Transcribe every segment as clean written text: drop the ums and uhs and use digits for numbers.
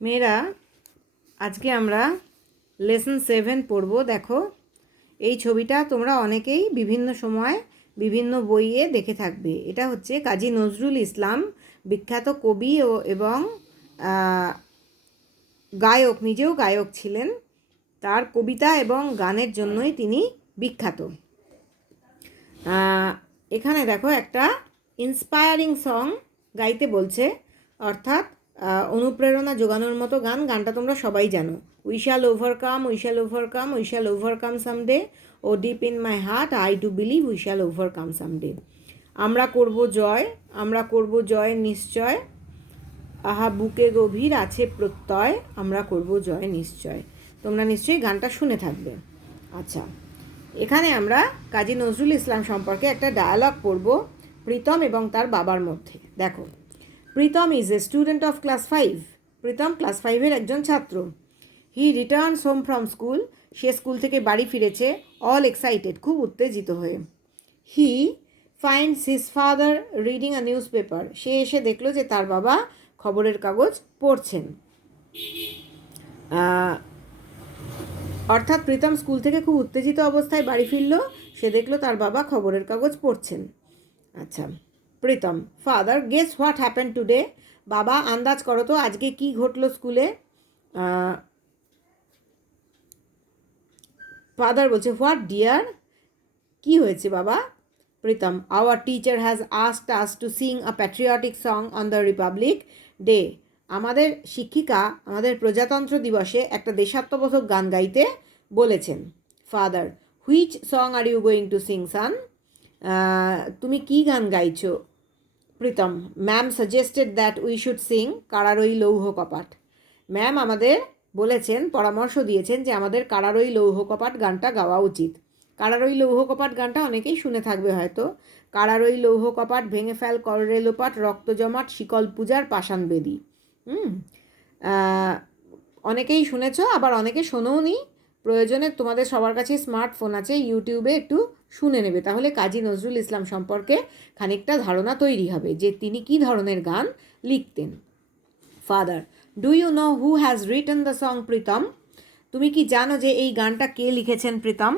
মেয়েরা আজকে আমরা লেসন 7 পড়ব। দেখো, এই ছবিটা তোমরা অনেকেই বিভিন্ন সময় বিভিন্ন বইয়ে দেখে থাকবে। এটা হচ্ছে কাজী নজরুল ইসলাম, বিখ্যাত কবি এবং গায়ক, নিজেও গায়ক ছিলেন। তার কবিতা এবং গানের জন্যই তিনি বিখ্যাত। এখানে দেখো একটা ইন্সপায়ারিং সং গাইতে বলছে, অর্থাৎ অনুপ্রেরণা যোগানোর মতো গান। গানটা তোমরা সবাই জানো, we shall overcome, we shall overcome, we shall overcome someday, O deep in my heart I do believe we shall overcome someday. আমরা করব জয়, আমরা করব জয় নিশ্চয়, আহা বুকে গভীর আছে প্রত্যয়, আমরা করব জয় নিশ্চয়। তোমরা নিশ্চয়ই গানটা শুনে থাকবে। আচ্ছা, এখানে আমরা কাজী নজরুল ইসলাম সম্পর্কে একটা ডায়ালগ পড়ব প্রীতম এবং তার বাবার মধ্যে। দেখো, Pritam is a student of class 5। Pritam class 5-এর একজন ছাত্র। He returns home from school. সে স্কুল থেকে বাড়ি ফিরেছে, অল এক্সাইটেড, খুব উত্তেজিত হয়ে। He finds his father reading a newspaper. সে এসে দেখলো যে তার বাবা খবরের কাগজ পড়ছেন। অর্থাৎ প্রীতম স্কুল থেকে খুব উত্তেজিত অবস্থায় বাড়ি ফিরল, সে দেখলো তার বাবা খবরের কাগজ পড়ছেন। আচ্ছা, Pritam, father guess what happen today. বাবা, আন্দাজ করো তো আজকে কি ঘটলো স্কুলে। ফাদার বলছে, হোয়াট ডিয়ার, কি হয়েছে বাবা। Pritam, our teacher has asked us to Singh a patriotic song on the Republic day. আমাদের শিক্ষিকা আমাদের প্রজাতন্ত্র দিবসে একটা দেশাত্মবোধক গান গাইতে বলেছেন। Father, which song are you going to sing son. তুমি কি গান গাইছো। Pritam, ma'am suggested that we should sing কারারই লৌহ কপাট। ম্যাম আমাদের বলেছেন, পরামর্শ দিয়েছেন যে আমাদের কারারই লৌহ কপাট গানটা গাওয়া উচিত। কারারই লৌহ কপাট গানটা অনেকেই শুনে থাকবে হয়তো। কারারই লৌহ কপাট ভেঙে ফেল কররে লোপাট, রক্ত জমাট শিকল পূজার পাষাণ বেদী। অনেকেই শুনেছ, আবার অনেকে শোনোও নি। প্রয়োজনে তোমাদের সবার কাছে স্মার্টফোন আছে, ইউটিউবে একটু শুনে নেবে, তাহলে কাজী নজরুল ইসলাম সম্পর্কে খানিকটা ধারণা তৈরি হবে যে তিনি কী ধরনের গান লিখতেন। Father, do you know who has written the song Pritam. তুমি কি জানো যে এই গানটা কে লিখেছেন প্রীতম।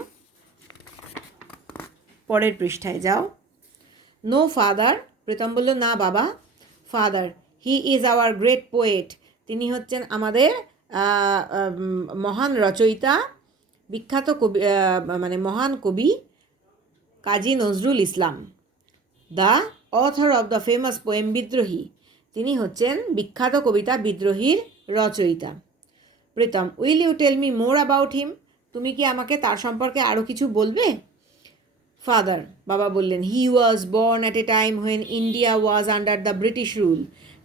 পরের পৃষ্ঠায় যাও। নো ফাদার, প্রীতম বলল, না বাবা। Father, he is our great poet. তিনি হচ্ছেন আমাদের মহান রচয়িতা, বিখ্যাত কবি, মানে মহান কবি Kazi Nazrul Islam. The author of the famous poem Bidrohi. তিনি হচ্ছেন বিখ্যাত কবিতা বিদ্রোহীর রচয়িতা। Pritam, will you tell me more about him. তুমি কি আমাকে তার সম্পর্কে আরও কিছু বলবে। ফাদার, বাবা বললেন, he was born at a time when India was under the British rule.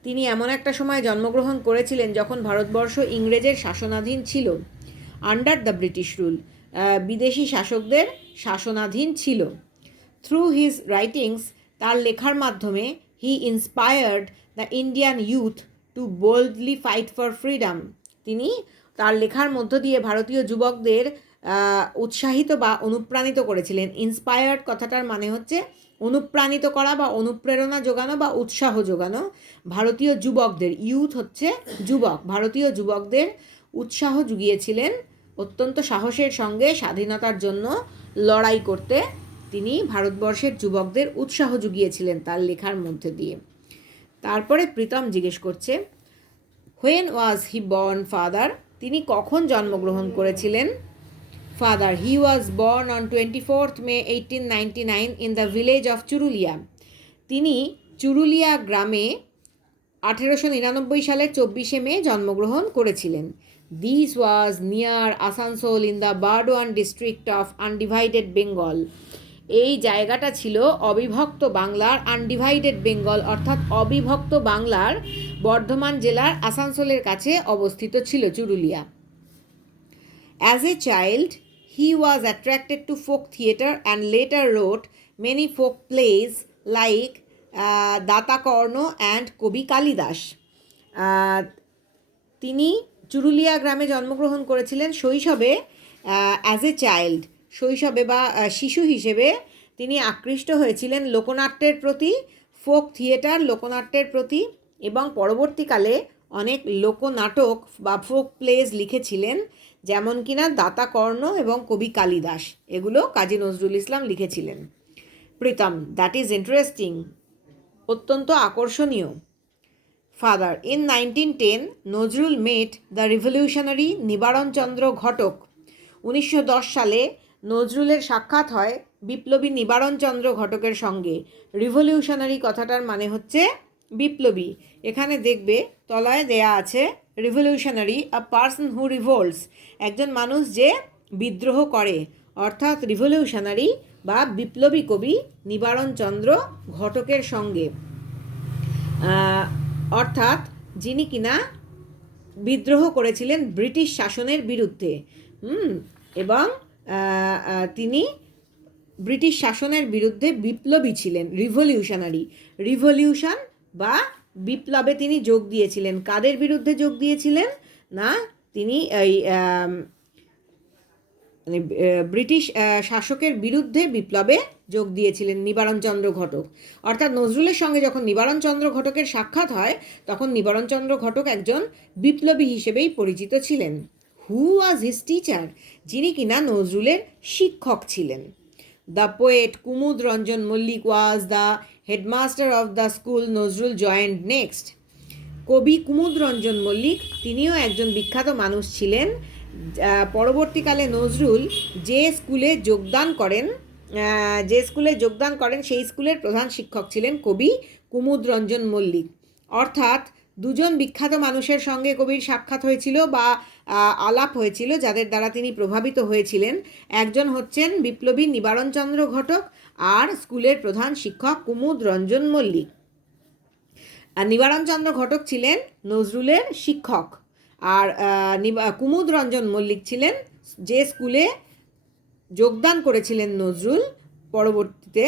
তিনি এমন একটা সময় জন্মগ্রহণ করেছিলেন যখন ভারতবর্ষ ইংরেজের শাসনাধীন ছিল। আন্ডার দ্য ব্রিটিশ রুল, বিদেশি শাসকদের শাসনাধীন ছিল। থ্রু হিজ রাইটিংস, তার লেখার মাধ্যমে, he inspired the Indian youth to boldly fight for freedom. তিনি তার লেখার মধ্য দিয়ে ভারতীয় যুবকদের উৎসাহিত বা অনুপ্রাণিত করেছিলেন। ইন্সপায়ার্ড কথাটার মানে হচ্ছে অনুপ্রাণিত করা বা অনুপ্রেরণা যোগানো বা উৎসাহ যোগানো। ভারতীয় যুবকদের, ইউথ হচ্ছে যুবক, ভারতীয় যুবকদের উৎসাহ জুগিয়েছিলেন অত্যন্ত সাহসের সঙ্গে স্বাধীনতার জন্য লড়াই করতে। তিনি ভারতবর্ষের যুবকদের উৎসাহ জুগিয়েছিলেন তার লেখার মধ্যে দিয়ে। তারপরে প্রীতম জিজ্ঞেস করছে, when was he born father. তিনি কখন জন্মগ্রহণ করেছিলেন। Father, he was born on 24th May 1899 in the village of Churulia. তিনি চুরুলিয়া গ্রামে 1899 সালের 24শে মে জন্মগ্রহণ করেছিলেন। This was near Asansol in the Burdwan district of undivided Bengal. এই জায়গাটা ছিল অবিভক্ত বাংলার, আনডিভাইডেড বেঙ্গল অর্থাৎ অবিভক্ত বাংলার বর্ধমান জেলার আসানসোলের কাছে অবস্থিত ছিল Churulia. As a child, he was attracted to folk theatre and letter রোট many folk plays like Datakarna and কবি কালিদাস। তিনি চুরুলিয়া গ্রামে জন্মগ্রহণ করেছিলেন শৈশবে। অ্যাজ এ চাইল্ড, শৈশবে বা শিশু হিসেবে তিনি আকৃষ্ট হয়েছিলেন লোকনাট্যের প্রতি, ফোক থিয়েটার লোকনাট্যের প্রতি, এবং পরবর্তীকালে অনেক লোকনাটক বা ফোক প্লেজ লিখেছিলেন, যেমন কিনা দাতা কর্ণ এবং কবি কালিদাস, এগুলো কাজী নজরুল ইসলাম লিখেছিলেন। প্রীতম, দ্যাট ইজ ইন্টারেস্টিং, অত্যন্ত আকর্ষণীয়। Father, in 1910 Nazrul met the revolutionary Nibaranchandra Ghatak. 1910 সালে নজরুলের সাক্ষাৎ হয় বিপ্লবী নিবারণচন্দ্র ঘটকের সঙ্গে। রিভলিউশনারি কথাটার মানে হচ্ছে বিপ্লবী। এখানে দেখবে তলায় দেয়া আছে রিভলিউশনারি, আ পার্সন হু রিভোল্টস, একজন মানুষ যে বিদ্রোহ করে, অর্থাৎ রিভলিউশনারি বা বিপ্লবী কবি নিবারণচন্দ্র ঘটকের সঙ্গে, অর্থাৎ যিনি কিনা বিদ্রোহ করেছিলেন ব্রিটিশ শাসনের বিরুদ্ধে। এবং তিনি ব্রিটিশ শাসনের বিরুদ্ধে বিপ্লবী ছিলেন, রিভলিউশনারি। রিভলিউশন বা বিপ্লবে তিনি যোগ দিয়েছিলেন। কাদের বিরুদ্ধে যোগ দিয়েছিলেন? না, তিনি এই মানে ব্রিটিশ শাসকের বিরুদ্ধে বিপ্লবে যোগ দিয়েছিলেন নিবারণচন্দ্র ঘটক। অর্থাৎ নজরুলের সঙ্গে যখন নিবারণচন্দ্র ঘটকের সাক্ষাৎ হয়, তখন নিবারণচন্দ্র ঘটক একজন বিপ্লবী হিসেবেই পরিচিত ছিলেন। হু ওয়াজ হিজ টিচার, যিনি কিনা নজরুলের শিক্ষক ছিলেন। The poet Kumud Ranjan Mallick was the headmaster of the school Nazrul joint next. কবি কুমুদ রঞ্জন মল্লিক তিনিও একজন বিখ্যাত মানুষ ছিলেন। পরবর্তীকালে নজরুল যে স্কুলে যোগদান করেন সেই স্কুলের প্রধান শিক্ষক ছিলেন কবি কুমুদ রঞ্জন মল্লিক। অর্থাৎ দুজন বিখ্যাত মানুষের সঙ্গে কবির সাক্ষাৎ হয়েছিল বা আলাপ হয়েছিল, যাদের দ্বারা তিনি প্রভাবিত হয়েছিলেন। একজন হচ্ছেন বিপ্লবী নিবারণচন্দ্র ঘটক, আর স্কুলের প্রধান শিক্ষক কুমুদ রঞ্জন মল্লিক। আর নিবারণচন্দ্র ঘটক ছিলেন নজরুলের শিক্ষক, আর কুমুদ রঞ্জন মল্লিক ছিলেন যে স্কুলে যোগদান করেছিলেন নজরুল পরবর্তীতে,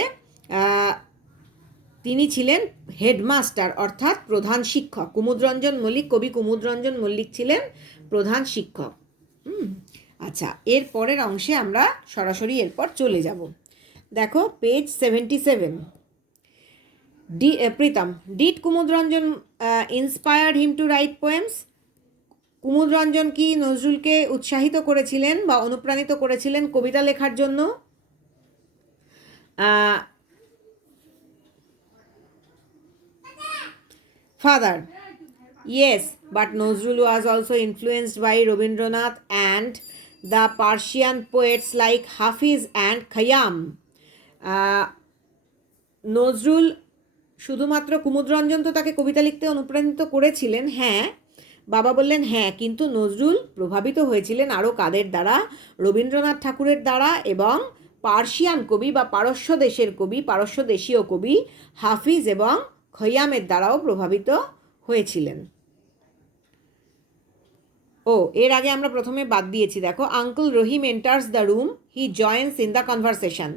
তিনি ছিলেন হেডমাস্টার অর্থাৎ প্রধান শিক্ষক। কুমুদরঞ্জন মল্লিক, কবি কুমুদরঞ্জন মল্লিক ছিলেন প্রধান শিক্ষক। আচ্ছা, এর পরের অংশে আমরা সরাসরি এরপর চলে যাব। দেখো page 77। Pritam, did Kumudranjan inspired him to write poems? Kumudranjan কি নজরুলকে উৎসাহিত করেছিলেন বা অনুপ্রাণিত করেছিলেন কবিতা লেখার জন্য? Father, yes, but Nazrul was also influenced by Rabindranath and the Persian poets like Hafiz and Khayyam. Nazrul শুধুমাত্র কুমুদরঞ্জন তো তাকে কবিতা লিখতে অনুপ্রাণিত করেছিলেন, হ্যাঁ। বাবা বললেন হ্যাঁ, কিন্তু নজরুল প্রভাবিত হয়েছিলেন আরও কাদের দ্বারা? রবীন্দ্রনাথ ঠাকুরের দ্বারা এবং পার্সিয়ান কবি বা পারস্য দেশের কবি, পারস্য দেশীয় কবি হাফিজ এবং খৈয়ামের দ্বারাও প্রভাবিত হয়েছিলেন। এর আগে আমরা প্রথমে বাদ দিয়েছি, দেখো, uncle Rahim enters the room, he joins in the conversation.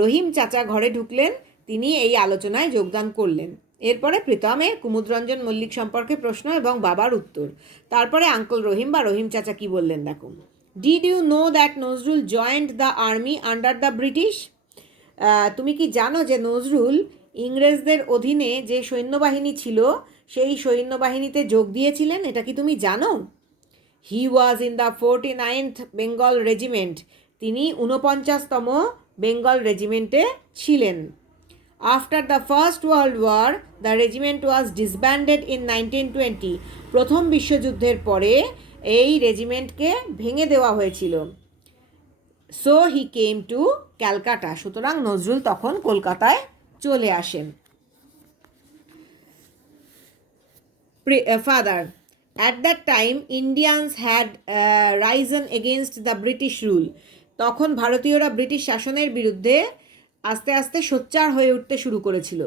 Rahim চাচা ঘরে ঢুকলেন, তিনি এই আলোচনায় যোগদান করলেন। এরপরে প্রীতমের কুমুদরঞ্জন মল্লিক সম্পর্কে প্রশ্ন এবং বাবার উত্তর। তারপরে আঙ্কেল রহিম বা রহিম চাচা কি বললেন দেখো। Did you know that Nazrul joined the army under the British? তুমি কি জানো যে নজরুল ইংরেজদের অধীনে যে সৈন্যবাহিনী ছিল সেই সৈন্যবাহিনীতে যোগ দিয়েছিলেন? এটা কি তুমি জানো? He was in the 49th Bengal regiment, তিনি 49তম বেঙ্গল রেজিমেন্টে ছিলেন। After the first world war the regiment was disbanded in 1920, প্রথম বিশ্বযুদ্ধের পরে এই রেজিমেন্টকে ভেঙে দেওয়া হয়েছিল। So he came to Calcutta, সুতরাং নজরুল তখন কলকাতায় চলে আসেন। Father, at that time Indians had risen against the British rule, তখন ভারতীয়রা ব্রিটিশ শাসনের বিরুদ্ধে আস্তে আস্তে সোচ্চার হয়ে উঠতে শুরু করেছিল।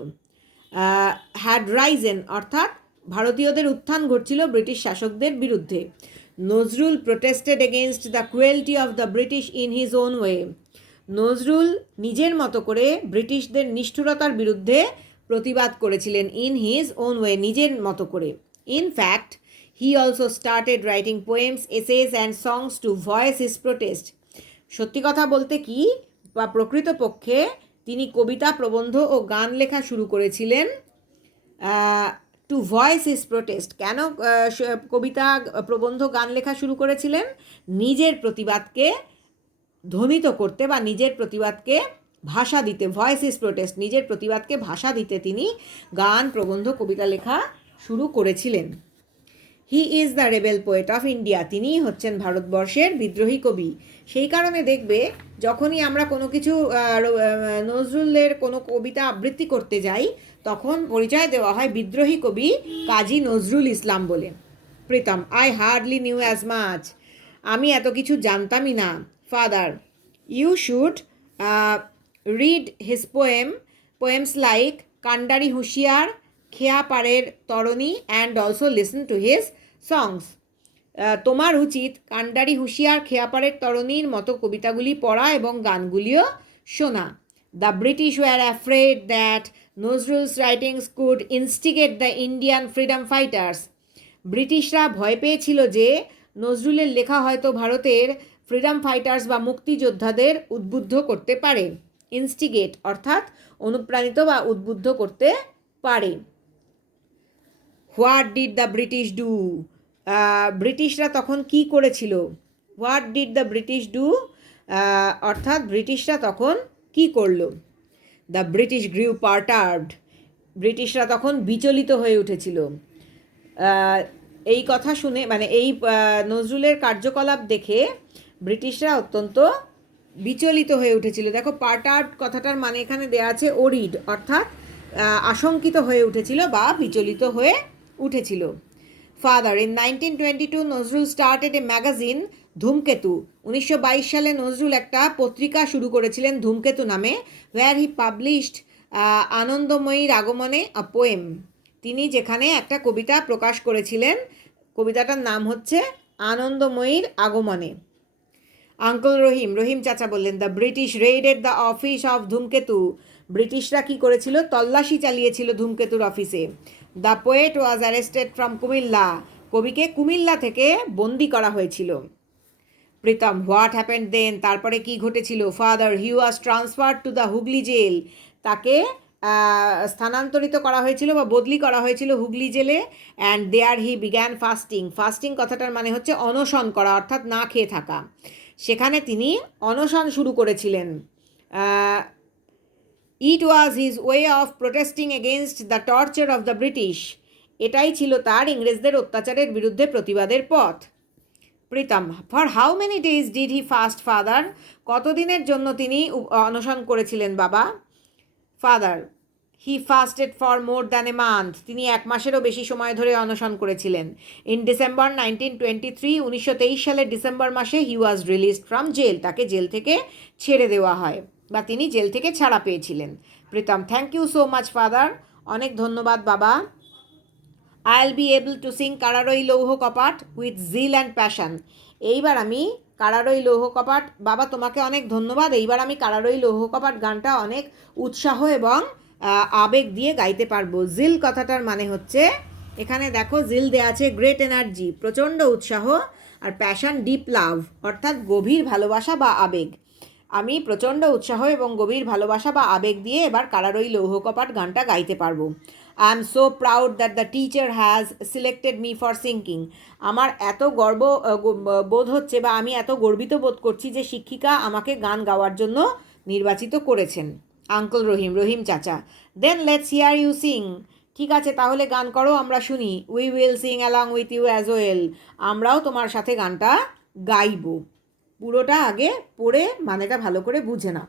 হ্যাড রাইজেন অর্থাৎ ভারতীয়দের উত্থান ঘটছিল ব্রিটিশ শাসকদের বিরুদ্ধে। Nazrul protested against the cruelty of the British in his own way, Nazrul নিজের মতো করে ব্রিটিশদের নিষ্ঠুরতার বিরুদ্ধে প্রতিবাদ করেছিলেন। ইন হিজ ওন ওয়ে, নিজের মতো করে। In fact he also started writing poems, essays and songs to voice his protest. সত্যি কথা বলতে কি বা প্রকৃতপক্ষে তিনি কবিতা, প্রবন্ধ ও গান লেখা শুরু করেছিলেন টু ভয়েস হিজ প্রোটেস্ট। কেন কবিতা প্রবন্ধ গান লেখা শুরু করেছিলেন? নিজের প্রতিবাদকে ধ্বনিত করতে বা নিজের প্রতিবাদকে ভাষা দিতে, ভয়েস ইজ প্রোটেস্ট, নিজের প্রতিবাদকে ভাষা দিতে তিনি গান প্রবন্ধ কবিতা লেখা শুরু করেছিলেন। He is the rebel poet of India, তিনিই হচ্ছেন ভারতবর্ষের বিদ্রোহী কবি। সেই কারণে দেখবে যখনই আমরা কোনো কিছু নজরুলের কোনো কবিতা আবৃত্তি করতে যাই তখন পরিচয় দেওয়া হয় বিদ্রোহী কবি কাজী নজরুল ইসলাম বলে। Pritam, I hardly knew as much, আমি এত কিছু জানতামই না। Father, you should read his poems like Kandari Hushiyar, খেয়া পাড়ের তরণী and also listen to his songs. তোমার উচিত কান্ডারি হুঁশিয়ার, খেয়াপাড়ের তরণীর মতো কবিতাগুলি পড়া এবং গানগুলিও শোনা। The British war afraid that Nazrul's writings could instigate the Indian freedom fighters. ব্রিটিশরা ভয় পেয়েছিল যে নজরুলের লেখা হয়তো ভারতের ফ্রিডম ফাইটার্স বা মুক্তিযোদ্ধাদের উদ্বুদ্ধ করতে পারে। ইনস্টিগেট অর্থাৎ অনুপ্রাণিত বা উদ্বুদ্ধ করতে পারে। What did the British do, ব্রিটিশরা তখন কি করেছিল? What did the British do, অর্থাৎ ব্রিটিশরা তখন কি করলো? দ্য ব্রিটিশ গ্রিউ পারটার্বড, ব্রিটিশরা তখন বিচলিত হয়ে উঠেছিল। এই কথা শুনে মানে এই নজরুলের কার্যকলাপ দেখে ব্রিটিশরা অত্যন্ত বিচলিত হয়ে উঠেছিল। দেখো, পারটার্বড কথাটার মানে এখানে দেওয়া আছে ওরিড, অর্থাৎ আশঙ্কিত হয়ে উঠেছিল বা বিচলিত হয়ে উঠেছিল। Father, in 1922 Nazrul started a magazine ধূমকেতু। 1922 সালে নজরুল একটা পত্রিকা শুরু করেছিলেন ধূমকেতু নামে। ওয়্যার হি পাবলিশড আনন্দময়ীর আগমনে আ পোয়েম, তিনি যেখানে একটা কবিতা প্রকাশ করেছিলেন। কবিতাটার নাম হচ্ছে আনন্দময়ীর আগমনে। আঙ্কল রহিম চাচা বললেন, the British raided the office of Dhumketu, ব্রিটিশরা কী করেছিল? তল্লাশি চালিয়েছিল ধূমকেতুর অফিসে। The poet was arrested from Comilla, কবিকে কুমিল্লা থেকে বন্দি করা হয়েছিল। প্রীতম, হোয়াট হ্যাপেন্ড দেন, তারপরে কি ঘটেছিল? Father, he was transferred to the Hooghly jail, তাকে স্থানান্তরিত করা হয়েছিল বা বদলি করা হয়েছিল হুগলি জেলে। And there he began fasting, fasting কথাটার মানে হচ্ছে অনশন করা, অর্থাৎ না খেয়ে থাকা। সেখানে তিনি অনশন শুরু করেছিলেন। It was his way of protesting against the torture of the British, এটাই ছিল তার ইংরেজদের অত্যাচারের বিরুদ্ধে প্রতিবাদের পথ। Pritam, for how many days did he fast father, কতদিনের জন্য তিনি অনশন করেছিলেন বাবা? Father, he fasted for more than a month, তিনি 1 মাসেরও বেশি সময় ধরে অনশন করেছিলেন। ইন ডিসেম্বর 1923, 1923 সালের ডিসেম্বর মাসে হি ওয়াজ রিলিজড ফ্রম জেল, তাকে জেল থেকে ছেড়ে দেওয়া হয় বা তিনি জেল থেকে ছাড়া পেয়েছিলেন। Pritam, thank you so much father, অনেক ধন্যবাদ বাবা। I will be able to sing কারারই লৌহ কপাট উইথ জিল অ্যান্ড প্যাশন, এইবার আমি কারারই লৌহ কপাট, বাবা তোমাকে অনেক ধন্যবাদ, এইবার আমি কারারই লৌহ কপাট গানটা অনেক উৎসাহ এবং আবেগ দিয়ে গাইতে পারবো। জিল কথাটার মানে হচ্ছে, এখানে দেখো জিল দেওয়া আছে গ্রেট এনার্জি, প্রচণ্ড উৎসাহ, আর প্যাশন ডিপ লাভ, অর্থাৎ গভীর ভালোবাসা বা আবেগ। আমি প্রচণ্ড উৎসাহ এবং গভীর ভালোবাসা বা আবেগ দিয়ে এবার কারারই লৌহ কপাট গানটা গাইতে পারবো। I am so proud that the teacher has selected me for sinking, আমার এত বোধ হচ্ছে বা আমি এত গর্বিত বোধ করছি যে শিক্ষিকা আমাকে গান গাওয়ার জন্য নির্বাচিত করেছেন। আঙ্কল রহিম চাচা, then let's here you Singh, ঠিক আছে তাহলে গান করো, আমরা শুনি। We will sing along with you as well, আমরাও তোমার সাথে গানটা গাইব। পুরোটা আগে পড়ে মানেটা ভালো করে বুঝে নাও।